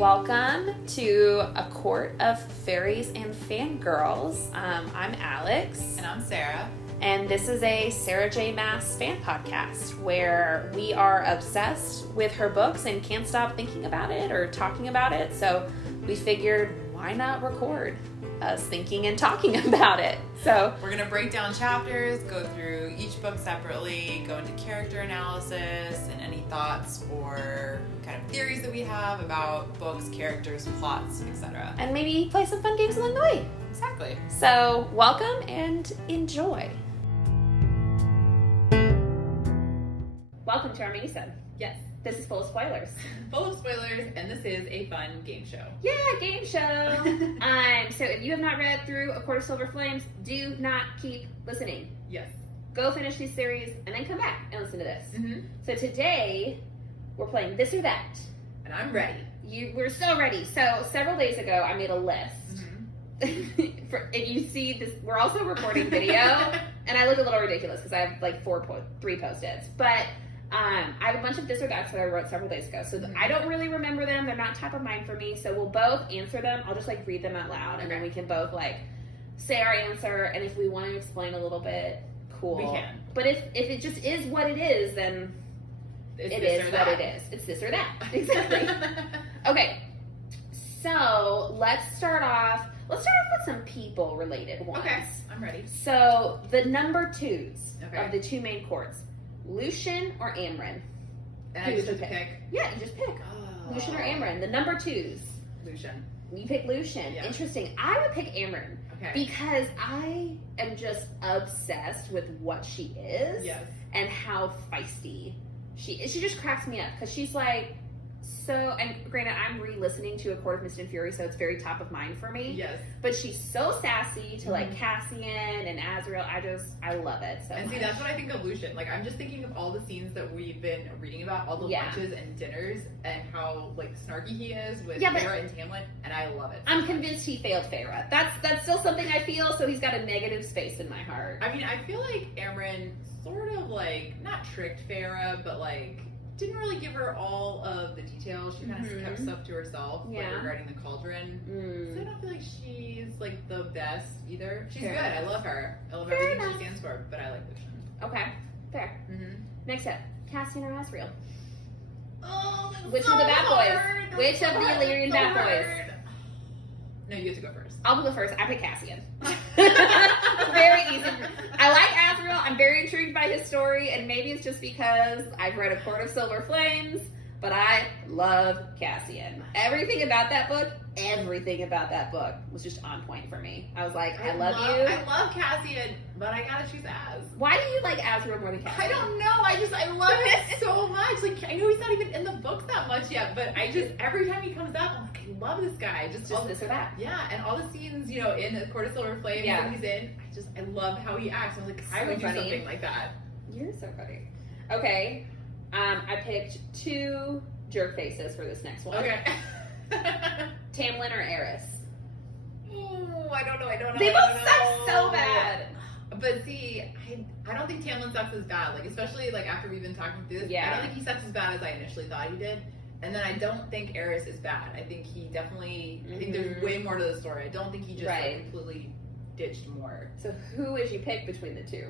Welcome to A Court of Fairies and Fangirls. I'm Alex. And I'm Sarah. And this is a Sarah J. Maas fan podcast where we are obsessed with her books and can't stop thinking about it or talking about it. So we figured, why not record us thinking and talking about it? So we're going to break down chapters, go through each book separately, go into character analysis and any thoughts or kind of theories that we have about books, characters, plots, etc. And maybe play some fun games along the way. Exactly. So welcome and enjoy. Welcome to our mini-sode. Yes. This is full of spoilers. Full of spoilers, and this is a fun game show. Yeah, game show. So if you have not read through A Court of Silver Flames, do not keep listening. Yes. Go finish these series and then come back and listen to this. Mm-hmm. So today, we're playing This or That. And I'm ready. We're so ready. So several days ago, I made a list. Mm-hmm. And you see this, we're also recording video, and I look a little ridiculous because I have like three post-its. But I have a bunch of this or that's that I wrote several days ago. So I don't really remember them. They're not top of mind for me. So we'll both answer them. I'll just like read them out loud, and then we can both like say our answer. And if we want to explain a little bit, cool. We can. But if it just is what it is, then it is what it is. It's this or that. Exactly. Okay. So let's start off with some people related ones. Okay, I'm ready. So the number twos of the two main courts. Lucian or Amren? And I just have to pick? Yeah, you just pick. Oh. Lucian or Amren. The number twos. Lucian. You pick Lucian. Yeah. Interesting. I would pick Amren. Okay. Because I am just obsessed with what she is. Yes. And how feisty she is. She just cracks me up because she's like so, and granted, I'm re-listening to A Court of Mist and Fury, so it's very top of mind for me. Yes. But she's so sassy to like Cassian and Azriel. I love it so and much. See, that's what I think of Lucian. Like, I'm just thinking of all the scenes that we've been reading about, all the lunches and dinners, and how like snarky he is with Farah and Tamlin, and I love it. I'm convinced he failed Farah. That's still something I feel. So he's got a negative space in my heart. I mean, I feel like Amren sort of like not tricked Farah, but like didn't really give her all of the details. She kind of kept stuff to herself, like regarding the cauldron. So I don't feel like she's like the best either. She's good. I love her. I love everything she stands for, but I like Lucian. Okay, fair. Next up, Cassian or Azriel? Oh, that's Which so of the bad hard. boys? Which of the Illyrian bad boys? No, you have to go first. I'll go first. I pick Cassian. Very easy. I like Azriel. I'm very intrigued by his story, and maybe it's just because I've read A Court of Silver Flames, but I love Cassian. Everything about that book was just on point for me. I was like, I love you. I love Cassian, but I gotta choose Az. Why do you like Azriel more than Cassian? I don't know. I love it so much. Like, I know he's not even in the books that much yet, but I just, every time he comes up, I'm like, I love this guy. Just all this or that. Yeah, and all the scenes, you know, in The Court of Silver Flames that he's in, I love how he acts. I was like, I would do something like that. You're so funny. Okay, I picked two jerk faces for this next one. Okay. Tamlin or Eris? Oh, I don't know. They both suck so bad. But see, I don't think Tamlin sucks as bad. Like, especially like after we've been talking through this, I don't think he sucks as bad as I initially thought he did. And then I don't think Eris is bad. I think he definitely. I think there's way more to the story. I don't think he just like, completely ditched more. So who would you pick between the two?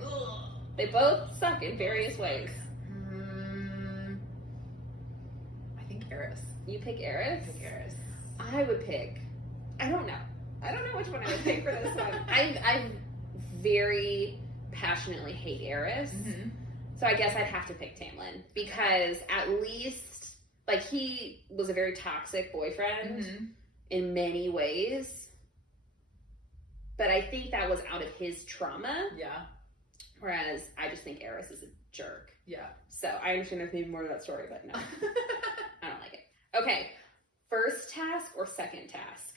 They both suck in various ways. I think Eris. You pick Eris? I pick Eris. I would pick. I don't know which one I would pick for this one. I very passionately hate Eris. So I guess I'd have to pick Tamlin because at least like he was a very toxic boyfriend in many ways. But I think that was out of his trauma. Yeah. Whereas I just think Eris is a jerk. Yeah. So I understand there's maybe more to that story, but no. I don't like it. Okay. First task or second task?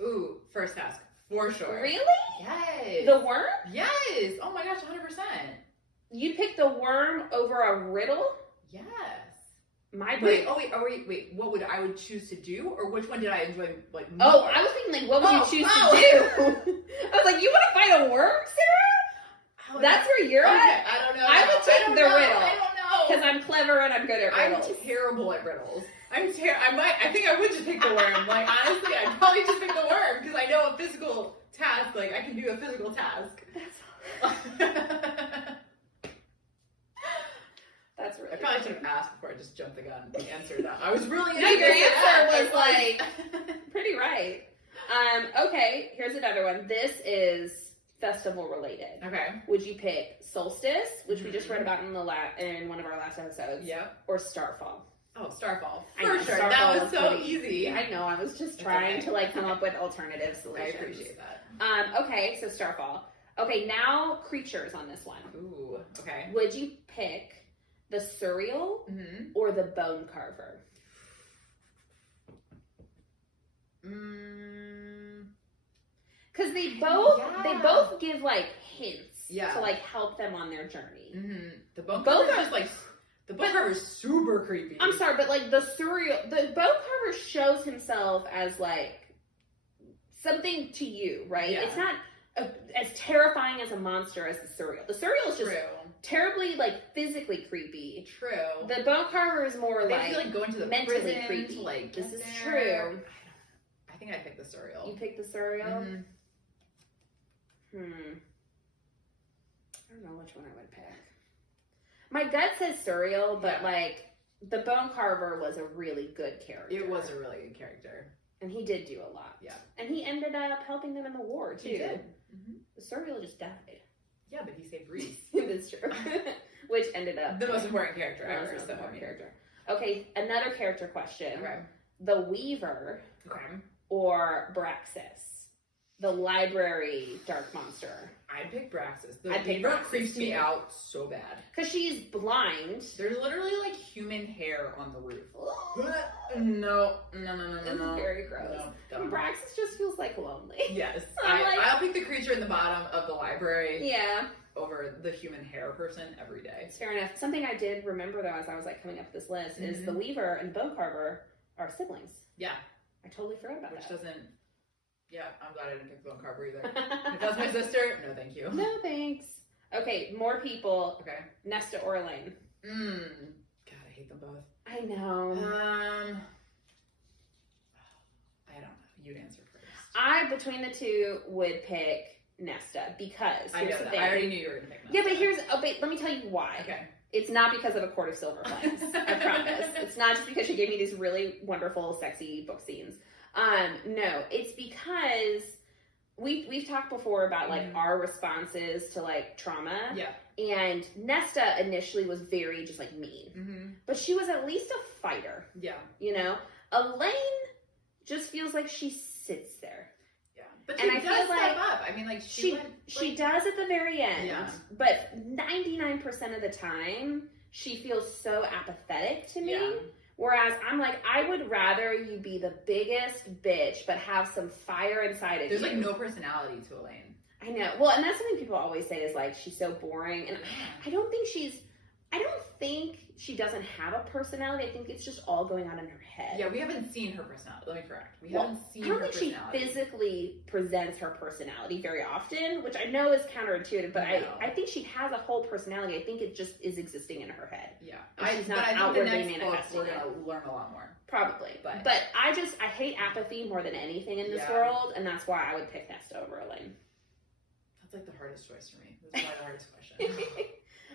Ooh, first task. For sure. Really? Yes. The worm? Yes. Oh my gosh, 100%. You'd pick the worm over a riddle? Yes. My brain. Wait. What I would choose to do, or which one did I enjoy like more? Oh, I was thinking like, what would you choose to do? I was like, you want to fight a worm, Sarah? That's where you're at? I don't know. I would take the riddle. I don't know. Because I'm clever and I'm good at riddles. I'm terrible at riddles. I think I would just pick the worm. Like, honestly, I'd probably just pick the worm because I know a physical task. Like, I can do a physical task. That's really I probably should have asked before I just jumped the gun and answered that. I was really No, your answer was like pretty right. Okay, here's another one. This is festival related. Okay. Would you pick solstice, which we just read about in one of our last episodes? Yep. Or starfall? Oh, starfall. For sure. Starfall that was so pretty easy. I know. I was just trying to like come up with alternative solutions. I appreciate that. Okay, so starfall. Okay, now creatures on this one. Ooh. Okay. Would you pick the Suriel or the Bone Carver? Because they both give like hints to like help them on their journey. The Bone Carver is like the Bone Carver is super creepy. I'm sorry, but like the Bone Carver shows himself as like something to you, right? Yeah. It's not as terrifying as a monster as the Suriel. The Suriel is just terribly like physically creepy. True. The Bone Carver is more they like going to the mentally prison creepy. To, like, this is there. true. I think I picked the Suriel. You picked the Suriel? I don't know which one I would pick. My gut says Suriel, but like the Bone Carver was a really good character. It was a really good character. And he did do a lot. Yeah. And he ended up helping them in the war too. He did. The Suriel just died. Yeah, but he saved Reese. That's true. Which ended up the most important character ever. Most important character. Okay, another character question. Okay. The Weaver or Braxis, the library dark monster. I'd pick Braxis. I'd pick Weaver Braxis creeps me out so bad. Because she's blind. There's literally like human hair on the roof. No. It's very gross. No, Braxis just feels like lonely. Yes. Like, I'll pick the creature in the bottom of the library. Yeah. Over the human hair person every day. It's fair enough. Something I did remember though as I was like coming up with this list is the Weaver and Bone Carver are siblings. Yeah. I totally forgot about that. Which doesn't... Yeah, I'm glad I didn't pick Bone Carver either. If that's my sister, no thank you. No thanks. Okay, more people. Okay. Nesta or Elaine. God, I hate them both. I know. I don't know. You'd answer first. I, between the two, would pick Nesta because here's the thing. I already knew you were going to pick Nesta. Yeah, but let me tell you why. Okay. It's not because of A Court of Silver Flames. I promise. It's not just because she gave me these really wonderful, sexy book scenes. No, it's because we've talked before about like our responses to like trauma. Yeah. And Nesta initially was very just like mean, but she was at least a fighter. Yeah. You know, Elaine just feels like she sits there. Yeah. But she does step up. I mean, like she does at the very end. Yeah. But 99% of the time, she feels so apathetic to me. Yeah. Whereas I'm like, I would rather you be the biggest bitch, but have some fire inside of you. There's like no personality to Elaine. I know. Well, and that's something people always say is like, she's so boring. And I don't think she doesn't have a personality. I think it's just all going on in her head. Yeah, we haven't seen her personality. Let me correct. We haven't seen her personality. I don't think she physically presents her personality very often, which I know is counterintuitive, but I think she has a whole personality. I think it just is existing in her head. Yeah. She's not outwardly manifesting it. We're going to learn a lot more. Probably. But I hate apathy more than anything in this world, and that's why I would pick Nesta over Elaine. That's like the hardest choice for me. That's probably the hardest question.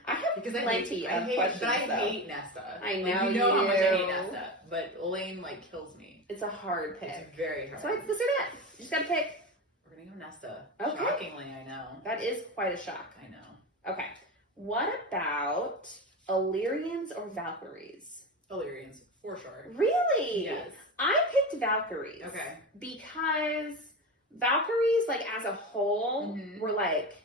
I have plenty of questions, but I hate Nesta. I know you know how much I hate Nesta, but Elaine like kills me. It's a hard pick. It's very hard. So it's this or that. You just gotta pick. We're gonna go Nesta. Okay. Shockingly, I know. That is quite a shock. I know. Okay. What about Illyrians or Valkyries? Illyrians, for sure. Really? Yes. I picked Valkyries. Okay. Because Valkyries, like as a whole, were like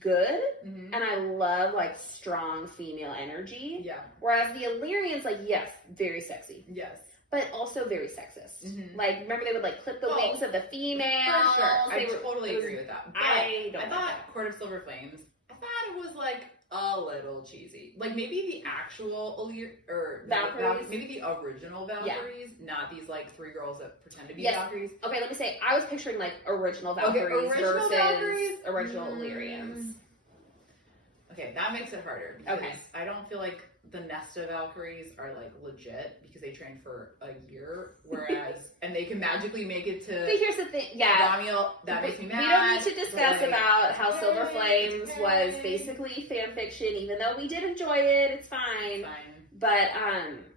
good, and I love like strong female energy. Yeah. Whereas the Illyrians, like, yes, very sexy. Yes. But also very sexist. Like, remember they would like clip the wings of the females. For sure. I totally agree with that. But I thought Court of Silver Flames, I thought it was like a little cheesy. Like maybe the actual Valkyries. Maybe the original Valkyries, not these like three girls that pretend to be Yes. Valkyries. Okay, let me say, I was picturing like original Valkyries versus original Illyrians. Okay, that makes it harder. Okay. I don't feel like the Nesta Valkyries are like legit because they trained for a year, whereas and they can magically make it to. But here's the thing, yeah. Damiel, that makes me mad. We don't need to discuss about how Silver Flames was basically fan fiction, even though we did enjoy it. It's fine. But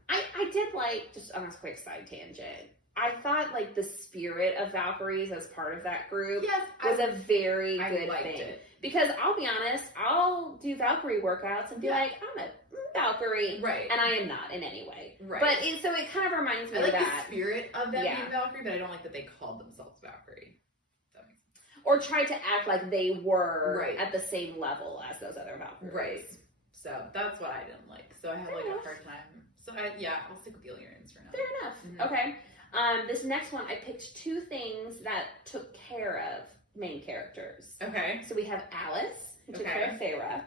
I did like, just on a quick side tangent, I thought like the spirit of Valkyries as part of that group was a very good thing. It. Because I'll be honest, I'll do Valkyrie workouts and be like, I'm a Valkyrie. Right. And I am not in any way. Right. But so it kind of reminds me of that. I like the spirit of them being Valkyrie, but I don't like that they called themselves Valkyrie. That makes sense. Or tried to act like they were at the same level as those other Valkyries. Right. So that's what I didn't like. So I have a hard time. So I'll stick with the Illyrians for now. Fair enough. Mm-hmm. Okay. This next one, I picked 2 things that took care of main characters. Okay. So we have Alice, who took care of Feyre,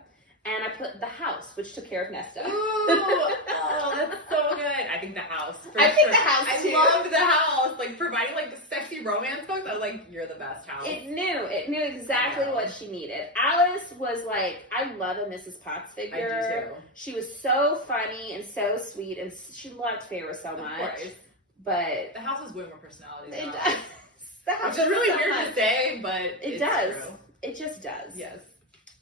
and I put the house, which took care of Nesta. Ooh, oh, that's so good. I think the house. I think the house too. I loved the house, like providing like the sexy romance books. I was like, you're the best house. It knew exactly what she needed. Alice was like, I love a Mrs. Potts figure. I do too. She was so funny and so sweet, and she loved Feyre so much. Of course. But the house has way more personality than it does. Which is really weird to say, but it does. True. It just does. Yes.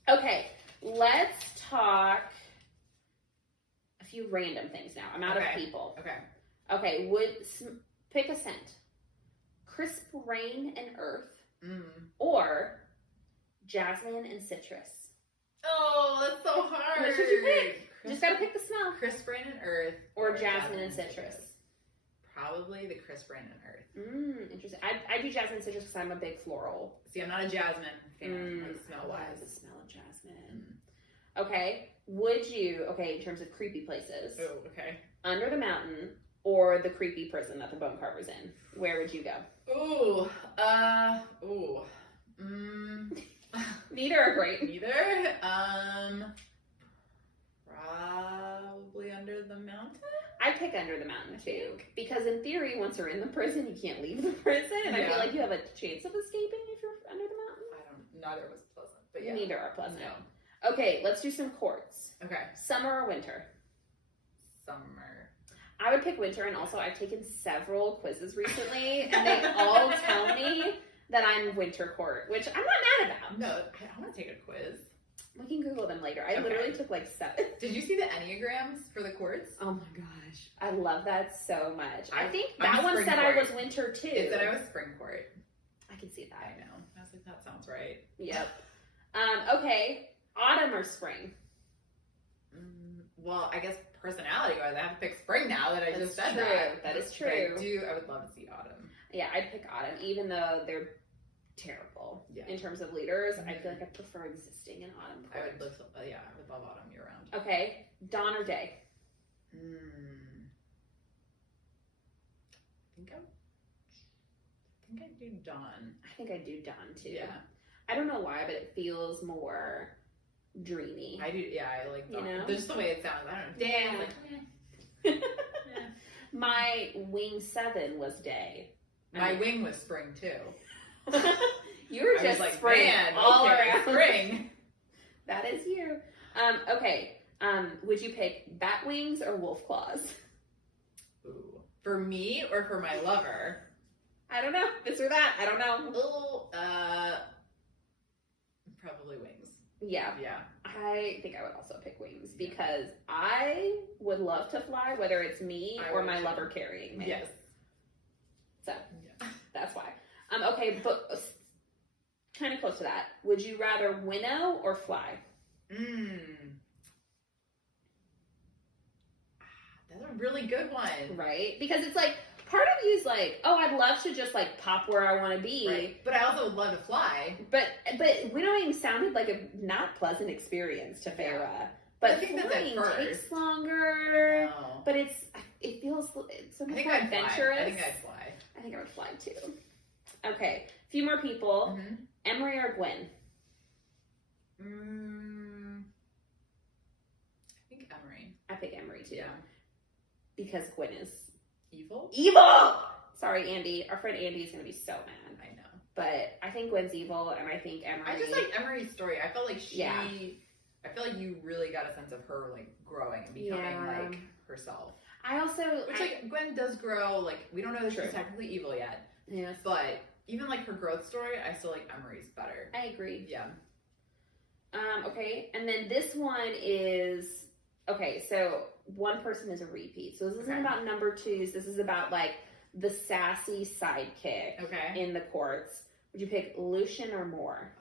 Okay, let's talk a few random things now. I'm out of people. Okay, pick a scent. Crisp rain and earth, or jasmine and citrus. Oh, that's so hard. Which would you pick? Just gotta pick the smell. Crisp rain and earth, or jasmine and citrus. Probably the crisp rain and earth. Interesting. I do jasmine and citrus because I'm a big floral. See, I'm not a jasmine fan, like smell-wise. The smell of jasmine. Okay. Would you, in terms of creepy places. Oh, okay. Under the Mountain or the creepy prison that the Bone Carver's in? Where would you go? Neither are great. Neither. Probably Under the Mountain. I pick Under the Mountain too, because in theory, once you're in the prison, you can't leave the prison, and I feel like you have a chance of escaping if you're under the mountain. Neither was pleasant, but Neither are pleasant. No. Okay, let's do some courts. Okay. Summer or winter? Summer. I would pick winter, and also I've taken several quizzes recently, and they all tell me that I'm winter court, which I'm not mad about. No, I want to take a quiz. We can Google them later. I literally took like 7. Did you see the Enneagrams for the courts? Oh my gosh. I love that so much. I think that one said I was winter too. It said I was spring court. I can see that. I know. I was like, that sounds right. Yep. Okay. Autumn or spring? Well, I guess personality wise, I have to pick spring now that I just said that. That is true. I would love to see autumn. Yeah, I'd pick autumn, even though they're terrible in terms of leaders. I feel like I prefer existing in autumn court. I would love autumn year round. Okay, dawn or day? I think I do dawn. I think I do dawn too. Yeah. I don't know why, but it feels more dreamy. I do. Yeah, I like dawn. You know? Just the way it sounds. I don't know. Day. Yeah. My wing 7 was day. My wing was spring too. You were just like, spring all around. Spring. That is you. Okay. Would you pick bat wings or wolf claws? Ooh. For me or for my lover? I don't know. This or that. I don't know. Ooh, probably wings. Yeah. Yeah. I think I would also pick wings because I would love to fly, whether it's me or my lover carrying me. Yes. So that's why. Okay, but kind of close to that. Would you rather winnow or fly? That's a really good one. Right? Because it's like, part of you is like, oh, I'd love to just like pop where I want to be. Right. But I also would love to fly. But winnowing sounded like a not pleasant experience to Feyre. Yeah. But I think flying that's takes longer. No. But it's so much more adventurous. I think I'd fly. I think I would fly too. Okay, a few more people. Emery or Gwen? I think Emery. I pick Emery too. Yeah. Because Gwen is evil. Sorry, Andy. Our friend Andy is going to be so mad. I know. But I think Gwen's evil, and I think Emery. I just like Emery's story. I felt like she I feel like you really got a sense of her like growing and becoming like herself. I also like Gwen does grow, like we don't know that she's technically evil yet. Yes. But even like her growth story, I still like Emery's better. I agree. Yeah. Okay, and then this one is so one person is a repeat. So this isn't about number twos. This is about like the sassy sidekick in the courts. Would you pick Lucian or Moore?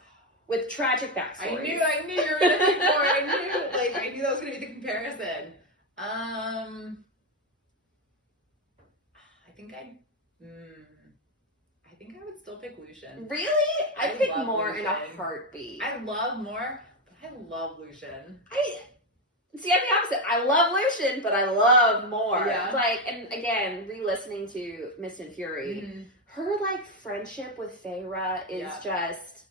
With tragic backstories. I knew you were gonna pick Moore. I knew that was gonna be the comparison. I think I would still pick Lucian. Really? I pick Moore in a heartbeat. I love Moore, but I love Lucian. I'm the opposite. I love Lucian, but I love Moore. Yeah. Like, and again, re-listening to Mist and Fury, her like friendship with Feyre is just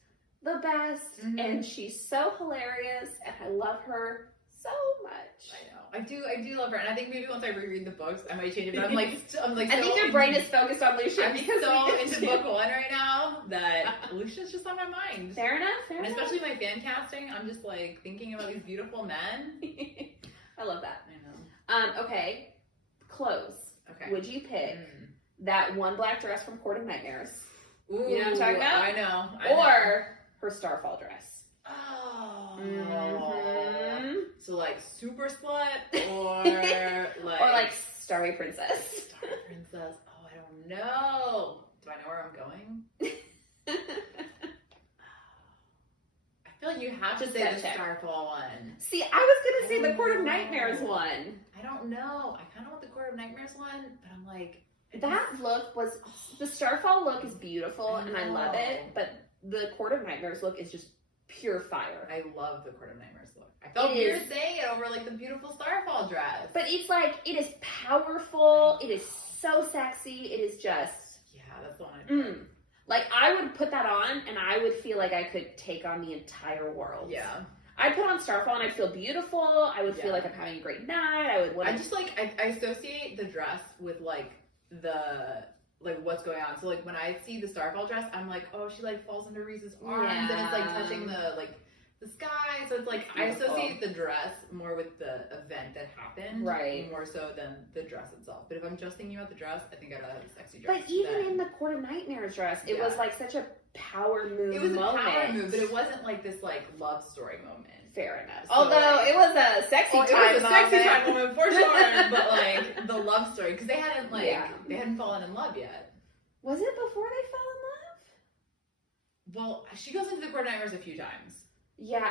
the best, and she's so hilarious, and I love her so much. I know. I do love her, and I think maybe once I reread the books, I might change it. But I'm like, I think your brain is focused on Lucian. I'm so into book one right now that Lucian's just on my mind. Fair enough. And especially my fan casting, I'm just like thinking about these beautiful men. I love that. I know. Okay, clothes. Okay. Would you pick that one black dress from Court of Nightmares? Ooh, you know what I'm talking about? I know. Or her Starfall dress. Oh. So like super slut or like Starry Princess. Starry Princess. Oh, I don't know. Do I know where I'm going? I feel like you have to say the Starfall one. See, I was gonna say the Court of Nightmares one. I don't know. I kind of want the Court of Nightmares one, but I'm like, that look was the Starfall look is beautiful and I love it, but the Court of Nightmares look is just pure fire. I love the Court of Nightmares look. I felt weird saying it over like the beautiful Starfall dress. But it's like, it is powerful, it is so sexy, it is just... Yeah, that's the one Like, I would put that on and I would feel like I could take on the entire world. Yeah. I'd put on Starfall and I'd feel beautiful, I would feel like I'm having a great night, I just like, I associate the dress with like what's going on. So like when I see the Starfall dress, I'm like, oh, she like falls into Reese's arms and it's like touching the sky. So it's like I associate the dress more with the event that happened, more so than the dress itself. But if I'm just thinking about the dress, I think I'd rather have a sexy dress. But even in the Court of Nightmares dress, it was like such a power move. It was a power move, but it wasn't like this like love story moment. Fair enough. So, although it was a sexy time moment. It was a sexy time moment for sure. But like the love story, because they hadn't fallen in love yet. Was it before they fell in love? Well, she goes into the Court of Nightmares a few times. Yeah,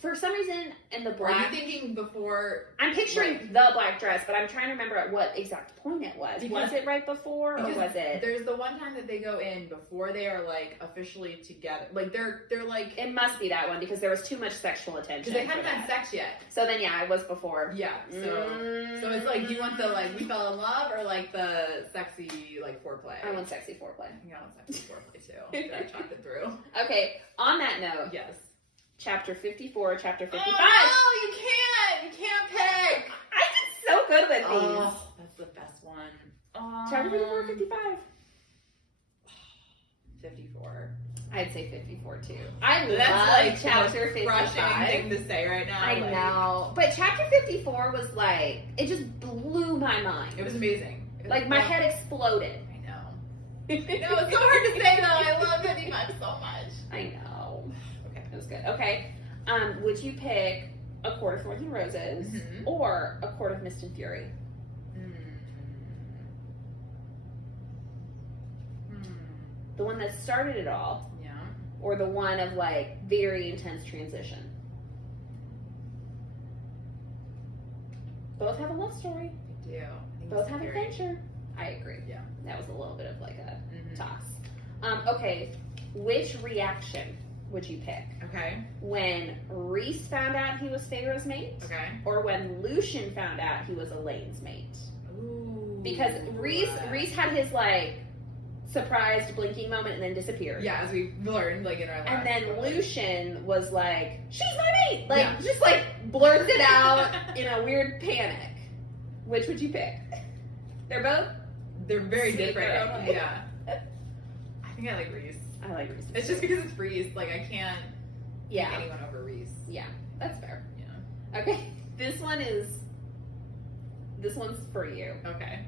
for some reason in the black. Are you thinking before? I'm picturing the black dress, but I'm trying to remember at what exact point it was. Was it right before, or was it? There's the one time that they go in before they are like officially together. Like they're like. It must be that one because there was too much sexual attention. Because they hadn't had sex yet. So then, yeah, it was before. Yeah. So it's like, do you want the like we fell in love or like the sexy like foreplay? I want sexy foreplay. I think I want sexy foreplay too. I talked it through. Okay. On that note. Yes. Chapter 54, chapter 55. Oh, no, you can't pick. I did so good with these. Oh, that's the best one. Chapter 54, 55. 54. I'd say 54 too. I love like chapter 55. Crushing thing to say right now. I know. But chapter 54 was like, it just blew my mind. It was amazing. Like my head exploded. I know. I know, it's so hard to say though. I love 55 so much. I know. It was good. Okay. Would you pick A Court of Thorns and Roses or A Court of Mist and Fury? The one that started it all. Yeah. Or the one of like very intense transition? Both have a love story. They do. Both have adventure. I agree. Yeah. That was a little bit of like a toss. Okay. Which reaction would you pick? Okay. When Rhys found out he was Feyre's mate? Okay. Or when Lucian found out he was Elaine's mate? Ooh. Because Rhys had his like surprised blinking moment and then disappeared. Yeah, as we learned like in our last And then book. Lucian was like, she's my mate! Like just like blurts it out in a weird panic. Which would you pick? They're very sweet different. Yeah. I think I like Rhys. I like Rhys. It's just because it's Rhys. Like I can't pick anyone over Rhys. Yeah, that's fair. Yeah. Okay, this one's for you. Okay.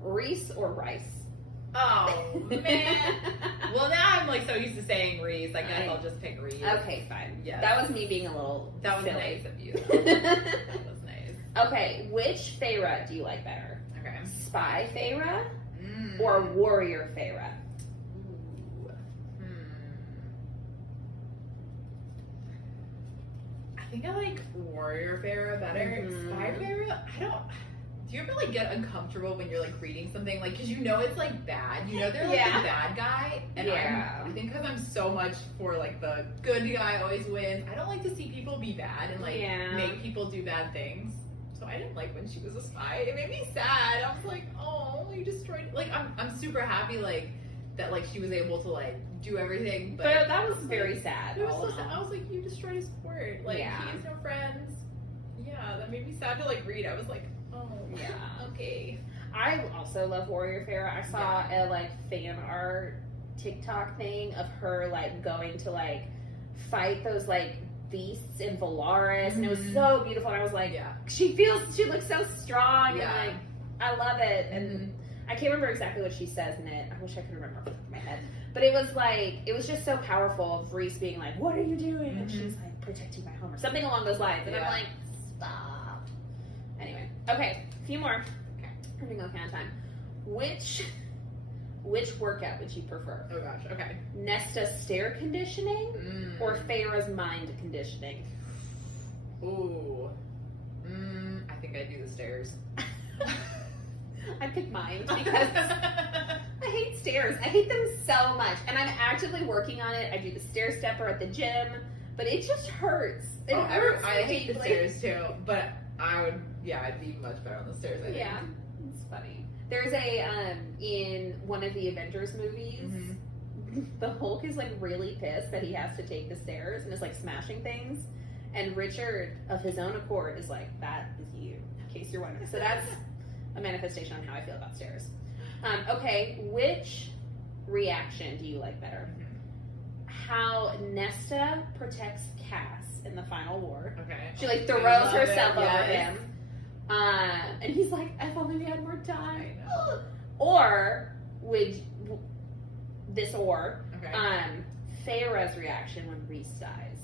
Reese or Rice? Oh, man. Well, now I'm like so used to saying Reese. I guess I'll just pick Reese. Okay, fine. Yes. That was me being a little That was silly. nice of you. That was nice. Okay, which Feyre do you like better? Okay. Spy Feyre or Warrior Feyre? Ooh. I think I like Warrior Feyre better. Spy Feyre, I don't. Do you ever like get uncomfortable when you're like reading something like because you know it's like bad, you know they're like the bad guy, and I think because I'm so much for like the good guy always wins. I don't like to see people be bad and like make people do bad things. So I didn't like when she was a spy. It made me sad. I was like, oh, you destroyed. Like I'm super happy like that like she was able to like do everything, but that was very sad. It was so sad. I was like, you destroyed his court. Like he has no friends. Yeah, that made me sad to like read. I was like. Yeah. Okay. I also love Warrior Feyre. I saw a like fan art TikTok thing of her like going to like fight those like beasts in Valaris, and it was so beautiful. And I was like, she looks so strong, and like I love it. And I can't remember exactly what she says in it. I wish I could remember off the top of my head. But it was just so powerful of Reese being like, "What are you doing?" And she's like, "Protecting my home," or something along those lines. And I'm like, stop. Anyway, okay. A few more. Okay. Running out of time. Which workout would you prefer? Oh gosh. Okay. Nesta stair conditioning or Feyre's mind conditioning? Ooh. I think I'd do the stairs. I picked mine because I hate stairs. I hate them so much, and I'm actively working on it. I do the stair stepper at the gym, but it just hurts. It hurts. I hate the stairs too, but I would. Yeah, I'd be much better on the stairs, I think. Yeah, it's funny. There's in one of the Avengers movies, the Hulk is like really pissed that he has to take the stairs and is like smashing things. And Richard, of his own accord, is like, that is you, in case you're wondering. So that's a manifestation on how I feel about stairs. Okay, which reaction do you like better? How Nesta protects Cass in the final war. Okay. She like throws herself over him. And he's like, if only we had more time. Or would Feyre's reaction when Reese dies?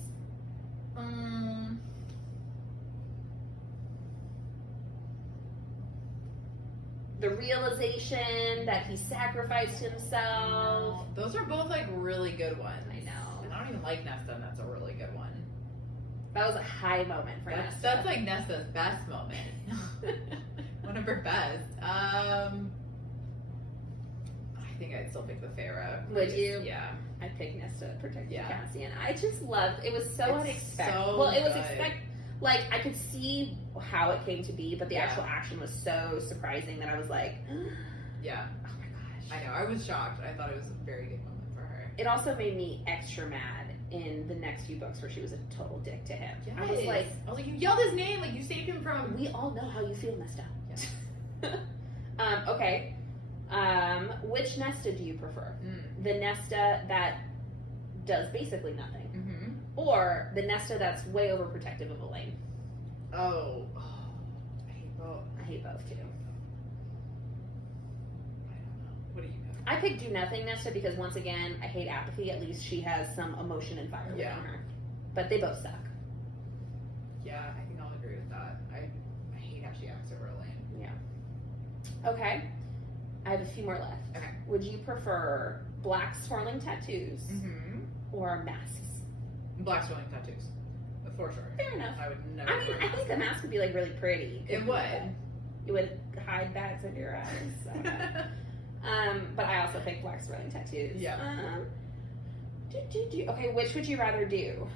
The realization that he sacrificed himself. Those are both like really good ones. I know. And I don't even like Nesta, and that's a really good one. That was a high moment for Nesta. That's like Nesta's best moment. One of her best. I think I'd still pick the Feyre. Would you? Yeah. I picked Nesta to protect Cassian. I just loved it. Was so unexpected. So it was like I could see how it came to be, but the actual action was so surprising that I was like, yeah. Oh my gosh. I know. I was shocked. I thought it was a very good moment for her. It also made me extra mad in the next few books where she was a total dick to him. Yes. I was like, you yelled his name, like you saved him from. We all know how you feel, Nesta. Yeah. Okay. Which Nesta do you prefer? The Nesta that does basically nothing, or the Nesta that's way overprotective of Elaine? Oh, I hate both. I hate both too. I don't know. What do you know? I picked do nothing Nesta because once again, I hate apathy. At least she has some emotion and fire within her. But they both suck. Yeah, I think I'll agree with that. I hate how she acts over Elaine. Yeah. Okay. I have a few more left. Okay. Would you prefer black swirling tattoos or masks? Black swirling tattoos. For sure. Fair enough. I would never. I mean, I think the mask would be like really pretty. It would. It would hide bags under your eyes. So. But I also picked black swirling tattoos. Yeah. Okay, which would you rather do?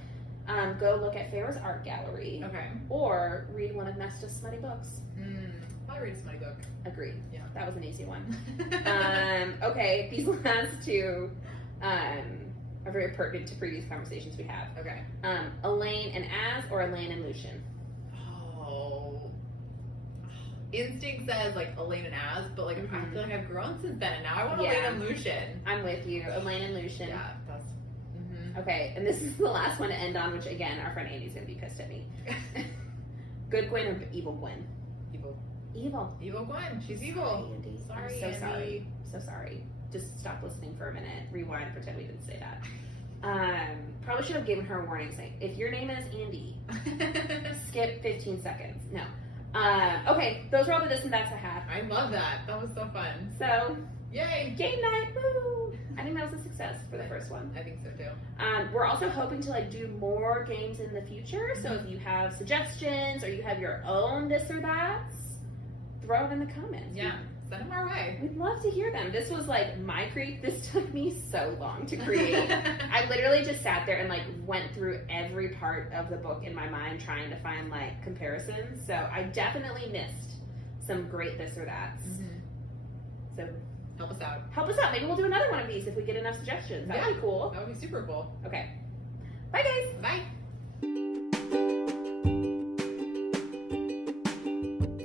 Go look at Feyre's art gallery. Okay. Or read one of Nesta's smutty books. I'll read a smutty book. Agreed. Yeah. That was an easy one. Okay, these last two are very pertinent to previous conversations we have. Okay. Elaine and Az or Elaine and Lucian? Oh. Instinct says like Elaine and Az, but like I feel like I've grown since then, and now I want Elaine and Lucian. I'm with you. Elaine and Lucian. Yeah, that's. Okay, and this is the last one to end on, which again, our friend Andy's gonna be pissed at me. Good Gwen or evil Gwen? Evil. Evil. Evil Gwen. She's evil. Andy. Sorry, I'm so Andy. sorry. So sorry. Just stop listening for a minute. Rewind. Pretend we didn't say that. Probably should have given her a warning saying, if your name is Andy, skip 15 seconds. No. Okay, those were all the this and that's I had. I love that. That was so fun. So, yay! game night. Woo! I think that was a success for the first one. I think so too. We're also hoping to do more games in the future. So if you have suggestions or you have your own this or that's, throw it in the comments. Yeah, send them our way. We'd love to hear them. This was my creep. This took me so long to create. I literally just sat there and went through every part of the book in my mind trying to find comparisons. So I definitely missed some great this or that's. So help us out. Help us out. Maybe we'll do another one of these if we get enough suggestions. That would be cool. That would be super cool. Okay. Bye, guys. Bye.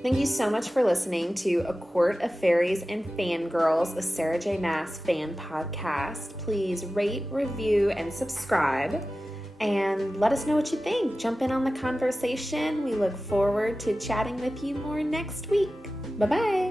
Thank you so much for listening to A Court of Fairies and Fangirls, a Sarah J. Maas fan podcast. Please rate, review, and subscribe. And let us know what you think. Jump in on the conversation. We look forward to chatting with you more next week. Bye-bye.